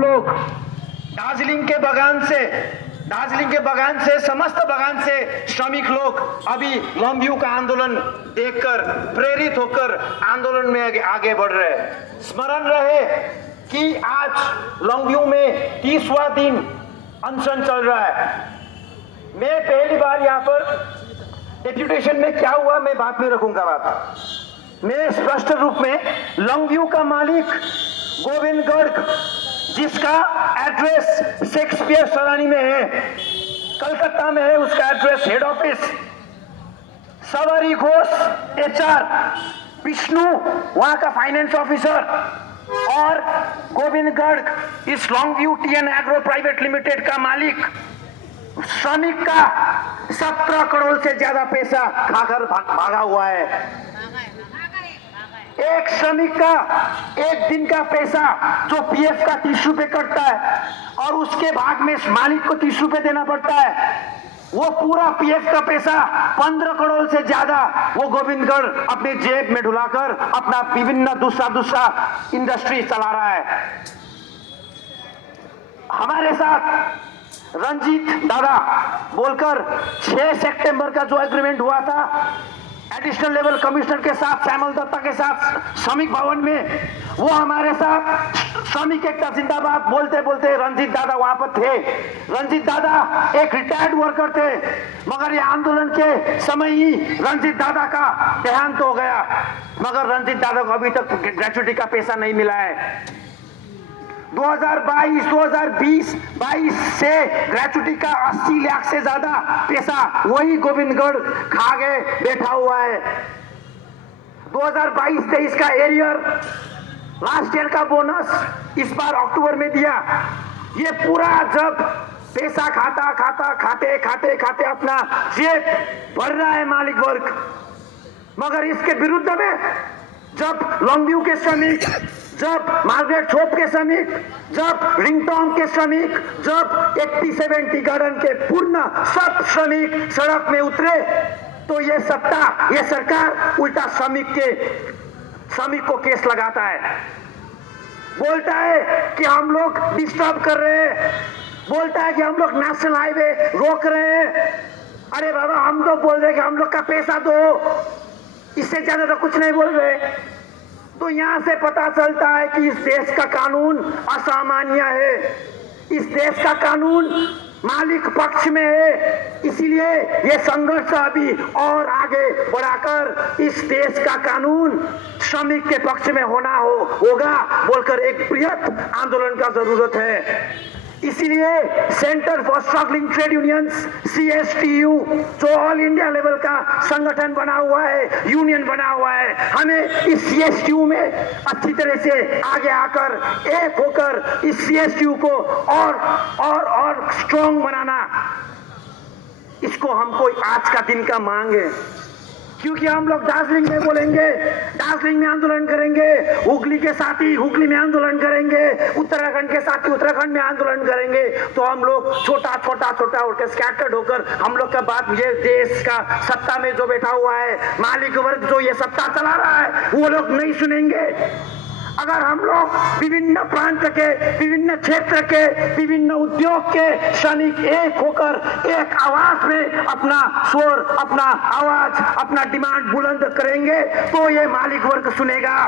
लोग दार्जिलिंग के बगान से समस्त बगान से श्रमिक लोग अभी लॉन्गव्यू का आंदोलन देखकर प्रेरित होकर आंदोलन में आगे बढ़ रहे हैं। स्मरण रहे कि आज लॉन्गव्यू में 30वां दिन अनशन चल रहा है। मैं पहली बार यहाँ पर डेप्यूटेशन में क्या हुआ मैं बाद में रखूंगा बात। मैं स्पष्ट रूप में लॉन्गव्यू का मालिक गोविंद गर्ग, जिसका एड्रेस शेक्सपियर सरानी में है, कलकत्ता में है उसका एड्रेस, हेड ऑफिस। सवारी घोष HR, विष्णु वहां का फाइनेंस ऑफिसर, और गोविंद गर्ग इस लॉन्गव्यू TN एग्रो प्राइवेट लिमिटेड का मालिक, श्रमिक का 17 करोड़ से ज्यादा पैसा खाकर भागा हुआ है। एक श्रमिक का एक दिन का पैसा जो PF का 30 रुपए कटता है और उसके भाग में मालिक को 30 रुपए देना पड़ता है, वो पूरा PF का पैसा 15 करोड़ से ज्यादा वो गोविंद गर्ग अपने जेब में ढुलाकर अपना विभिन्न दूसरा इंडस्ट्री चला रहा है। हमारे साथ रंजीत दादा बोलकर 6 सितंबर का जो एग्रीमेंट हुआ था एडिशनल लेवल कमिश्नर के साथ, श्यामल दत्ता के साथ श्रमिक भवन में, वो हमारे साथ श्रमिक एकता जिंदाबाद बोलते बोलते रंजीत दादा वहां पर थे। रंजीत दादा एक रिटायर्ड वर्कर थे, मगर ये आंदोलन के समय ही रंजीत दादा का देहांत हो गया, मगर रंजीत दादा को अभी तक ग्रेच्युटी का पैसा नहीं मिला है। 2022 से ग्रेच्युटी का 80 लाख से ज्यादा पैसा वही गोविंद गर्ग खा गए बैठा हुआ है। 2022-23 का एरियर, लास्ट ईयर का बोनस इस बार अक्टूबर में दिया। ये पूरा जब पैसा खाते अपना जेब भर रहा है मालिक वर्ग, मगर इसके विरुद्ध में जब लॉन्गव्यू के श्रमिक, जब मार्गरेट चौक के श्रमिक, जब रिंगटोन के श्रमिक, जब 80-70 गार्डन के पूर्ण सब श्रमिक सड़क में उतरे, तो ये सरकार उल्टा श्रमिक को केस लगाता है, बोलता है कि हम लोग डिस्टर्ब कर रहे हैं, बोलता है कि हम लोग नेशनल हाईवे रोक रहे हैं। अरे बाबा, हम तो बोल रहे कि हम लोग का पैसा दो, इससे ज्यादा तो कुछ नहीं बोल रहे। तो यहां से पता चलता है कि इस देश का कानून असामान्य है, इस देश का कानून मालिक पक्ष में है, इसलिए ये संघर्ष अभी और आगे बढ़ाकर इस देश का कानून श्रमिक के पक्ष में होगा बोलकर एक बृहत आंदोलन का जरूरत है। इसलिए centre for struggling trade unions CSTU जो ऑल इंडिया लेवल का संगठन बना हुआ है, यूनियन बना हुआ है, हमें इस CSTU में अच्छी तरह से आगे आकर एक होकर इस CSTU को और स्ट्रॉन्ग बनाना, इसको हमको आज का दिन का मांग है। क्योंकि हम लोग दार्जिलिंग में बोलेंगे, दार्जिलिंग में आंदोलन करेंगे, हुगली के साथी हुगली में आंदोलन करेंगे, उत्तराखंड के साथी उत्तराखंड में आंदोलन करेंगे, तो हम लोग छोटा होकर स्कैटर्ड होकर हम लोग का बात, ये देश का सत्ता में जो बैठा हुआ है मालिक वर्ग जो ये सत्ता चला रहा है, वो लोग नहीं सुनेंगे। अगर हम लोग विभिन्न प्रांत के, विभिन्न क्षेत्र के, विभिन्न उद्योग के श्रमिक एक होकर एक आवाज में अपना स्वर, अपना आवाज, अपना डिमांड बुलंद करेंगे तो ये मालिक वर्ग सुनेगा।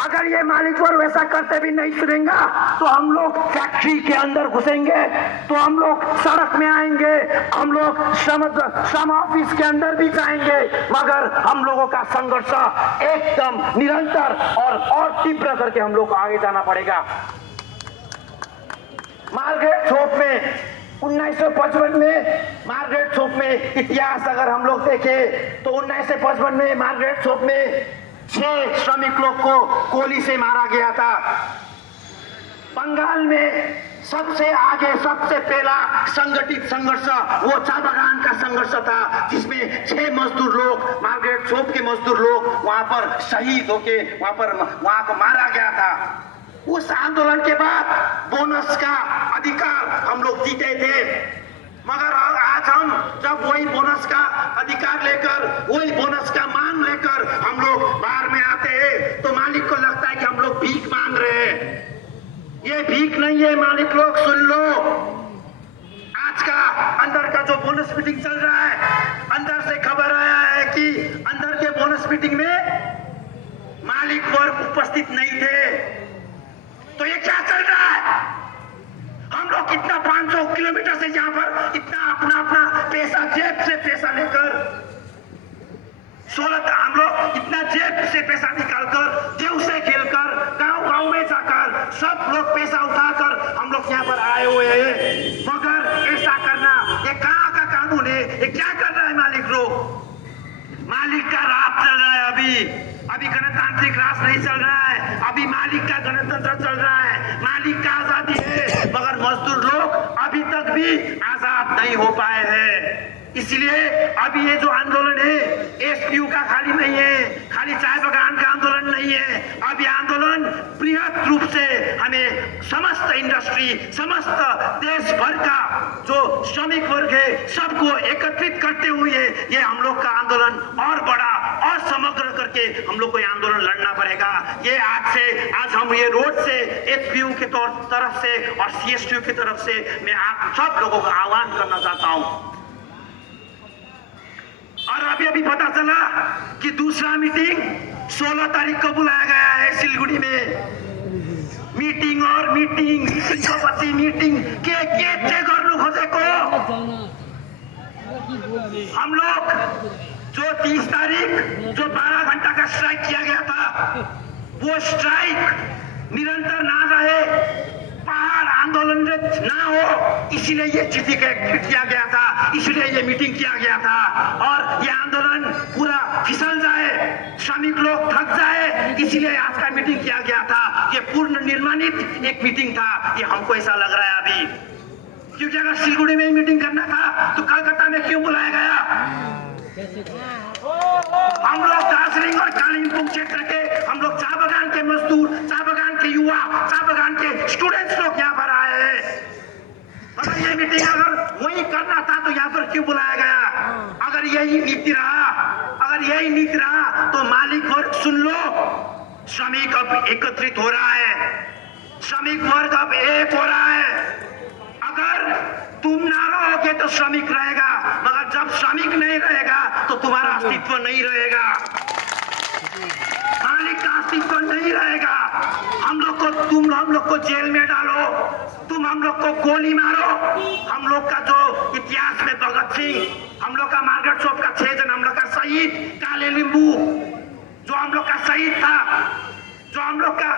अगर ये मालिक वर्ग वैसा करते भी नहीं सुनेगा तो हम लोग फैक्ट्री के अंदर घुसेंगे, तो हम लोग सड़क में आएंगे, हम लोग श्रम ऑफिस के अंदर भी जाएंगे, मगर हम लोगों का संघर्ष एकदम निरंतर और तीव्र करके हम लोग को आगे जाना पड़ेगा। मार्गरेट चौक में 1955 में मार्गरेट चौक में इतिहास अगर हम लोग देखें तो 1955 में मार्गरेट चौक में 6 श्रमिक लोग को गोली से मारा गया था। बंगाल में सबसे आगे, सबसे पहला संगठित संघर्ष वो चाय बागान का संघर्ष था, जिसमें 6 मजदूर लोग, मार्गरेट चौक के मजदूर लोग वहां पर शहीद होके वहां को मारा गया था। उस आंदोलन के बाद बोनस का अधिकार हम लोग जीते थे, मगर आज हम जब वही बोनस का अधिकार लेकर, वही बोनस का मांग लेकर हम लोग बाहर में आते हैं तो मालिक को लगता है कि हम लोग भीख मांग रहे हैं। ये भीख नहीं है मालिक लोग, सुन लो। आज का अंदर का जो बोनस मीटिंग चल रहा है, अंदर से खबर आया है कि अंदर के बोनस मीटिंग में मालिक वर्ग उपस्थित नहीं थे। तो ये क्या चल रहा है? हम लोग कितना 500 किलोमीटर से यहाँ पर इतना अपना अपना पैसा, जेब से पैसा लेकर 16 हम लोग इतना जेब से पैसा निकालकर, देव से खेलकर, गांव गांव में जाकर सब लोग पैसा उठाकर हम लोग यहाँ पर आए हुए हैं। मगर ऐसा करना ये कहाँ का कानून है? ये क्या कर रहा है मालिक लोग? मालिक का राज चल रहा है। अभी गणतांत्रिक राज नहीं चल रहा है, अभी मालिक का गणतंत्र चल रहा है, मालिक का आजादी है। मगर मजदूर लोग अभी तक भी आजाद नहीं हो पाए हैं। इसलिए अभी ये जो आंदोलन है एसपीयू का खाली नहीं है, खाली चाय बागान का आंदोलन नहीं है। अभी आंदोलन बृहद रूप से हमें समस्त इंडस्ट्री, समस्त देश भर का जो श्रमिक वर्ग है सबको एकत्रित करते हुए ये हम लोग का आंदोलन और बड़ा और समग्र करके हम लोग को ये आंदोलन लड़ना पड़ेगा। ये आज हम ये रोड से एसपीयू के तरफ से और सीएसटीयू की तरफ से मैं आप सब लोगों का आह्वान करना चाहता हूं। और अभी पता चला कि दूसरा मीटिंग 16 तारीख को बुलाया गया है सिलगुड़ी में। मीटिंग और मीटिंग को पछि मीटिंग के गर्नु खोजेको हम लोग जो 30 तारीख जो 12 घंटा का स्ट्राइक किया गया था, वो स्ट्राइक निरंतर ना रहे, पहाड़ आंदोलन ना हो, इसीलिए ये चिट्ठी किया गया था, इसलिए ये मीटिंग किया गया था। और ये आंदोलन पूरा फिसल जाए, श्रमिक लोग थक जाए, इसीलिए आज का मीटिंग किया गया था। ये पूर्ण निर्माणित एक मीटिंग था, ये हमको ऐसा लग रहा है अभी। क्योंकि अगर सिलगुड़ी में मीटिंग करना था तो कलकत्ता में क्यों बुलाया गया? हम लोग दार्जिलिंग और कालिम्पोंग क्षेत्र के हम लोग चाय बागान के मजदूर, चाय बागान के युवा, चाय बागान के स्टूडेंट्स लोग यहाँ पर आए हैं। अगर ये मीटिंग अगर वही करना था तो यहाँ पर क्यों बुलाया गया? अगर यही नीति रहा तो मालिक वर्ग सुन लो, श्रमिक अब एकत्रित हो रहा है, श्रमिक वर्ग अब एक हो रहा है। अगर तुम ना रहोगे तो श्रमिक रहेगा, मगर जब श्रमिक नहीं रहेगा तो तुम्हारा अस्तित्व नहीं रहेगा, मालिक का अस्तित्व नहीं रहेगा। हम लोग को जेल में डालो, तुम हम लोग को गोली मारो। हम लोग का जो इतिहास में भगत सिंह, हम लोग का मार्गरेट शॉप का 6 जन, हम लोग का शहीद काले लिंबू जो हम लोग का शहीद था, जो हम लोग का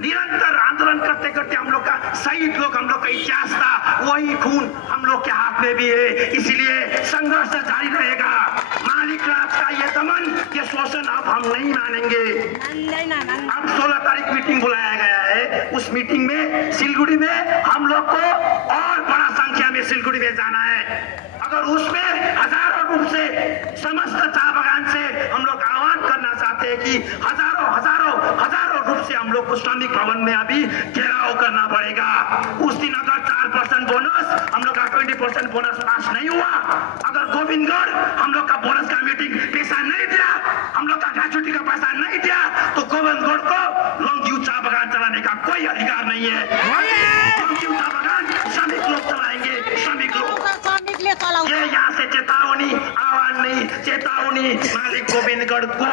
निरंतर आंदोलन करते करते हम लोग का शहीद लोग, हम लोग का इतिहास था, वही खून हम लोग के हाथ में भी है। इसीलिए संघर्ष जारी रहेगा। मालिक राज का ये दमन, ये शोषण अब हम नहीं मानेंगे। अब 16 तारीख मीटिंग बुलाया गया है, उस मीटिंग में सिलगुड़ी में हम लोग को और बड़ा संख्या में सिलगुड़ी में जाना है। अगर उसमें हजारों रूप से समस्त चाय बागान से हम लोग आह्वान करना चाहते हैं कि हजारों रूप से हम लोग को श्रमिक भवन में अभी घेराव करना पड़ेगा। उस दिन अगर 4% बोनस, हम लोग का 20% बोनस पास नहीं हुआ, अगर गोविंदगढ़ हम लोग का बोनस का मीटिंग पैसा नहीं दिया, हम लोग का ग्रेचुटी का पैसा नहीं दिया, तो गोविंदगढ़ को लॉन्ग चाय बागान चलाने का कोई अधिकार नहीं है। लॉन्ग चाय बागान श्रमिक लोग चलाएंगे, श्रमिक लोग। ये यहाँ से चेतावनी, आह्वान नहीं, चेतावनी मालिक गोविंदगढ़ को,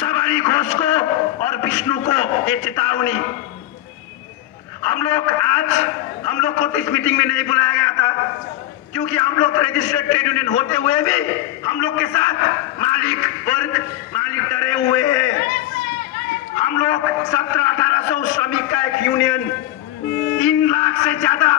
सवारी घोष को और विष्णु को, ये चेतावनी। हम लोग को इस मीटिंग में नहीं बुलाया गया था क्योंकि हम लोग रजिस्टर्ड ट्रेड यूनियन होते हुए भी हम लोग के साथ मालिक डरे हुए हैं। हम लोग 1700-1800 श्रमिक का एक यूनियन, 3 लाख से ज्यादा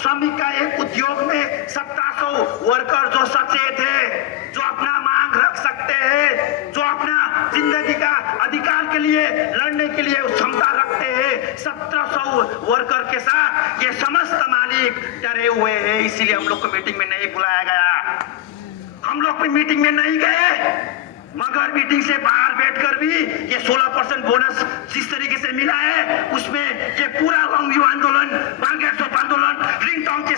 श्रमिक का एक उद्योग में 1700 वर्कर जो सचेत है, जो अपना मांग रख सकते हैं, जो अपना जिंदगी का अधिकार के लिए लड़ने के लिए क्षमता रखते हैं, 1700 वर्कर के साथ ये समस्त मालिक डरे हुए हैं। इसीलिए हम लोग को मीटिंग में नहीं बुलाया गया। हम लोग मीटिंग में नहीं गए, मगर मीटिंग से बाहर बैठकर भी ये 16% बोनस जिस तरीके से मिला है, उसमें ये पूरा लॉन्ग व्यू आंदोलन, मार्गरेट शॉप आंदोलन, रिंगटोन के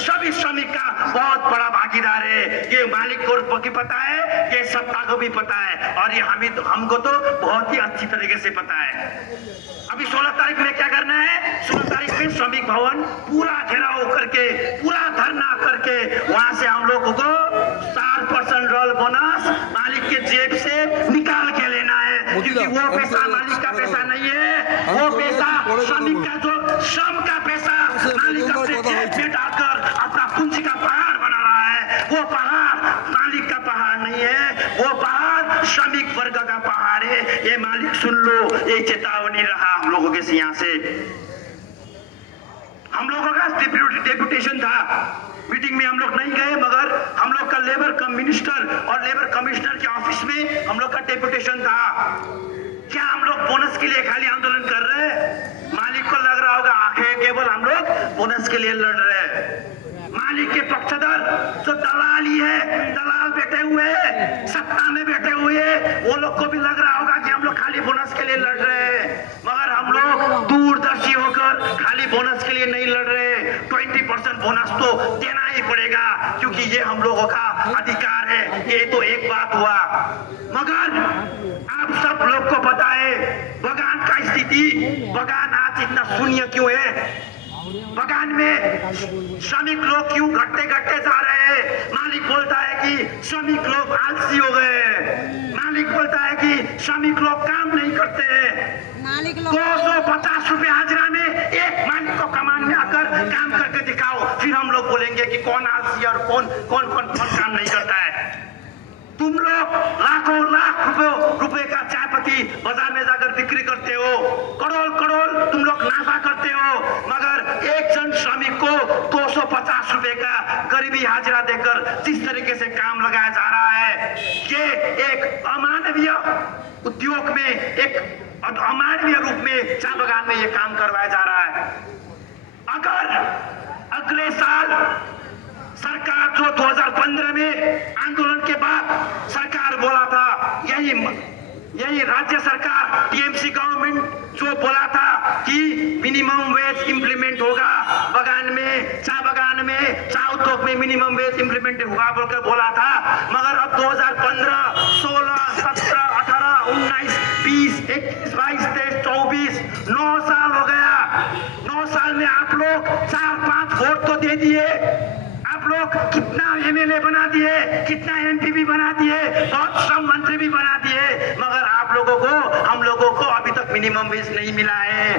सभी श्रमिक का बहुत बड़ा भागीदार है। ये मालिक को भी पता है, ये सत्ता को भी पता है, और ये हमको तो बहुत ही अच्छी तरीके से पता है। अभी 16 तारीख में क्या करना है? में श्रमिक भवन पूरा घेराव करके, पूरा धरना करके वहां से हम लोगों को 4% रोल बोनस मालिक के जेब से निकाल के लेना है, क्योंकि वो पैसा मालिक का पैसा नहीं है, वो पैसा श्रमिक का, जो श्रम का पैसा मालिक अपने जेब में डालकर अपना पूंजी का पहाड़ बना रहा है। वो पहाड़ मालिक का पहाड़ नहीं है, वो पहाड़ श्रमिक वर्ग का पहाड़ है। ये मालिक सुन लो, ये चेतावनी रहा हम लोगों के यहाँ से। हम लोगों का डेपुटेशन था, मीटिंग में हम लोग नहीं गए, मगर हम लोग का लेबर मिनिस्टर और लेबर कमिश्नर के ऑफिस में हम लोग का डेपुटेशन था। क्या हम लोग बोनस के लिए खाली आंदोलन कर रहे हैं? मालिक को लग रहा होगा आखिर केवल हम लोग बोनस के लिए लड़ रहे हैं। मालिक के पक्षधर जो दलाल ही है, दलाल बैठे हुए हैं, सत्ता में बैठे हुए हैं, वो लोग को भी लग रहा होगा कि हम लोग खाली बोनस के लिए लड़ रहे हैं, मगर हम लोग दूरदर्शी होकर खाली बोनस के लिए नहीं लड़ रहे। 20% बोनस तो देना ही पड़ेगा, क्योंकि ये हम लोगों का अधिकार है। ये तो एक बात हुआ, मगर आप सब लोग को पता है बगान का स्थिति, बगान आज इतना शून्य क्यों है? बगान में श्रमिक लोग क्यों घटते जा रहे हैं? मालिक बोलता है कि श्रमिक लोग आलसी हो गए, मालिक बोलता है कि श्रमिक लोग काम नहीं करते हैं। 250 रुपए हाजिरा में एक मालिक को कमान में आकर काम करके दिखाओ, फिर हम लोग बोलेंगे कि कौन आलसी और कौन काम नहीं करता है। तुम लोग लाखों लाख रुपए का चाय पत्ती बाजार में जाकर बिक्री करते हो, करोड़ तुम लोग नाफा करते हो, मगर एक जन श्रमिक को 250 रुपए का गरीबी हाजिरा देकर जिस तरीके से काम लगाया जा रहा है, ये एक अमानवीय उद्योग में, एक अमानवीय रूप में चाय बागान में ये काम करवाया जा रहा है। अगर अगले साल सरकार जो 2015 में आंदोलन के बाद सरकार बोला था, यही राज्य सरकार टीएमसी गवर्नमेंट जो बोला था कि मिनिमम वेज इंप्लीमेंट होगा बगान में, चाय बागान में, चाय उद्योग में मिनिमम वेज इंप्लीमेंट होगा बोलकर बोला था, मगर अब 2015, 16, 17, 18, 19, 20, 21, 22, 23, 24, 9 साल हो गया। 9 साल में आप लोग 4-5 वोट तो दे दिए, आप लोग कितना एमएलए बना दिए, कितना एमपी बना दिए, बहुत श्रम मंत्री भी बना दिए, मगर आप लोगों को, हम लोगों को अभी तक मिनिमम वेज नहीं मिला है।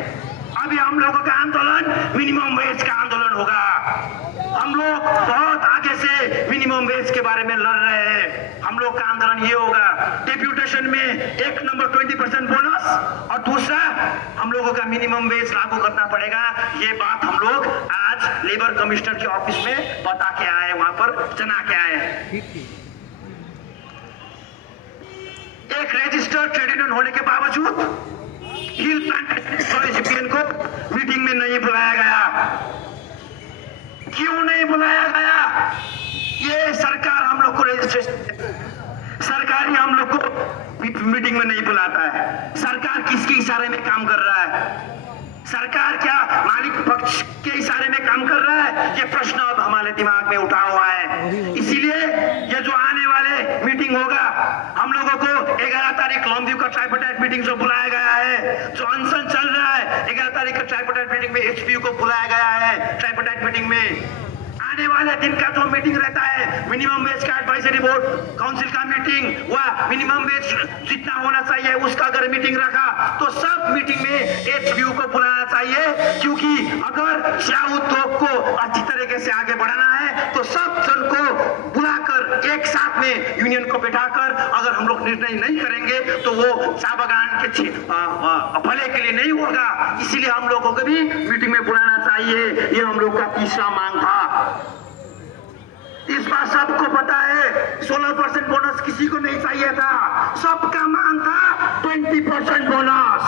अभी हम लोगों का आंदोलन मिनिमम वेज का आंदोलन होगा। हम लोग बहुत आगे से मिनिमम वेज के बारे में लड़ रहे हैं। हम लोग का आंदोलन ये होगा, डेप्यूटेशन में एक नंबर 20% बोनस, और दूसरा हम लोगों का मिनिमम वेज लागू करना पड़ेगा। ये बात हम लोग आज लेबर कमिश्नर के ऑफिस में बता के आए, वहां पर जना के आए। एक रजिस्टर्ड ट्रेड यूनियन होने के बावजूद हिल प्लांटेशन को मीटिंग में नहीं बुलाया गया। क्यों नहीं बुलाया गया? ये सरकार हम लोग को सरकार ही हम लोग को मीटिंग में नहीं बुलाता है। सरकार किसके इशारे में काम कर रहा है? सरकार क्या मालिक पक्ष के इशारे में काम कर रहा है? ये प्रश्न अब हमारे दिमाग में उठा हुआ है। इसीलिए ये जो आने वाले मीटिंग होगा, हम लोगों को 11 तारीख लॉन्ग व्यू का ट्राइपार्टाइट मीटिंग जो बुलाया गया है, जो अनशन चल रहा है, 11 तारीख का ट्राइपार्टाइट मीटिंग में एचपीयू को बुलाया गया है। ट्राइपार्टाइट मीटिंग में आने वाले दिन का जो मीटिंग रहता है, मिनिमम वेज का एडवाइजरी बोर्ड काउंसिल का मीटिंग, वह मिनिमम वेज जितना होना चाहिए उसका अगर मीटिंग रखा तो सब मीटिंग में एचपीयू को बुलाना चाहिए, क्योंकि अगर चाय उद्योग को अच्छी तरीके से आगे बढ़ाना है तो सब जन को बुलाकर एक साथ में यूनियन को बैठाकर अगर हम लोग निर्णय नहीं करेंगे तो वो चाय बागान के भले के लिए नहीं होगा। इसीलिए हम लोगों को भी मीटिंग में बुलाना चाहिए। ये हम लोग का तीसरा मांग था। इस बार सबको पता है 16% बोनस किसी को नहीं चाहिए था, सबका मांग था 20% बोनस।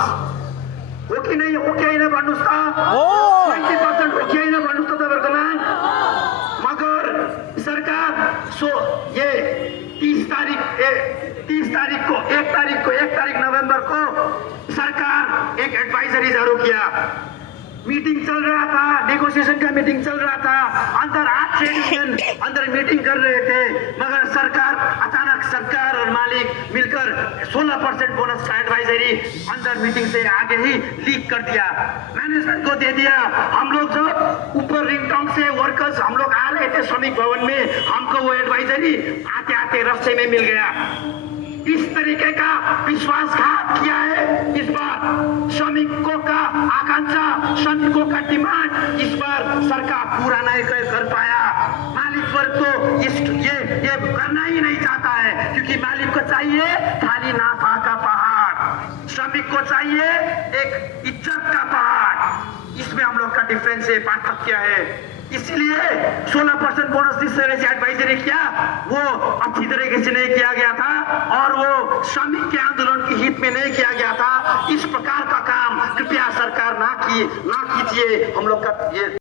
हो कि नहीं? हो क्या भन्नुहोस् त? 20% हो क्या भन्नुहोस् त तपाईहरुको माग? मगर सरकार ये 30 तारीख नवंबर को सरकार एक एडवाइजरी जारी किया। मीटिंग चल रहा था, नेगोशिएशन का मीटिंग चल रहा था, अंदर 8 ट्रेड यूनियन अंदर मीटिंग कर रहे थे, मगर सरकार अचानक सरकार और मालिक मिलकर 16% बोनस का एडवाइजरी अंदर मीटिंग से आगे ही लीक कर दिया, मैनेजमेंट को दे दिया। हम लोग जब ऊपर रिंगटोंग से वर्कर्स हम लोग आ रहे थे श्रमिक भवन में, हमको वो एडवाइजरी आते आते रास्ते में मिल गया। इस तरीके का विश्वासघात किया है इस बार। श्रमिकों का आकांक्षा, श्रमिकों का डिमांड इस बार सरकार पूरा नहीं कर पाया। मालिक वर्ग तो ये करना ही नहीं चाहता है, क्योंकि मालिक को चाहिए खाली नाफा का पहाड़, श्रमिक को चाहिए एक इज्जत का पहाड़। इसमें हम लोग का डिफरेंस है, पार्थक्य है। इसलिए 16% बोनस जिस तरह से एडवाइजरी किया वो अच्छी तरीके से नहीं किया गया था और वो श्रमिक के आंदोलन के हित में नहीं किया गया था। इस प्रकार का काम कृपया सरकार ना कीजिए। हम लोग का ये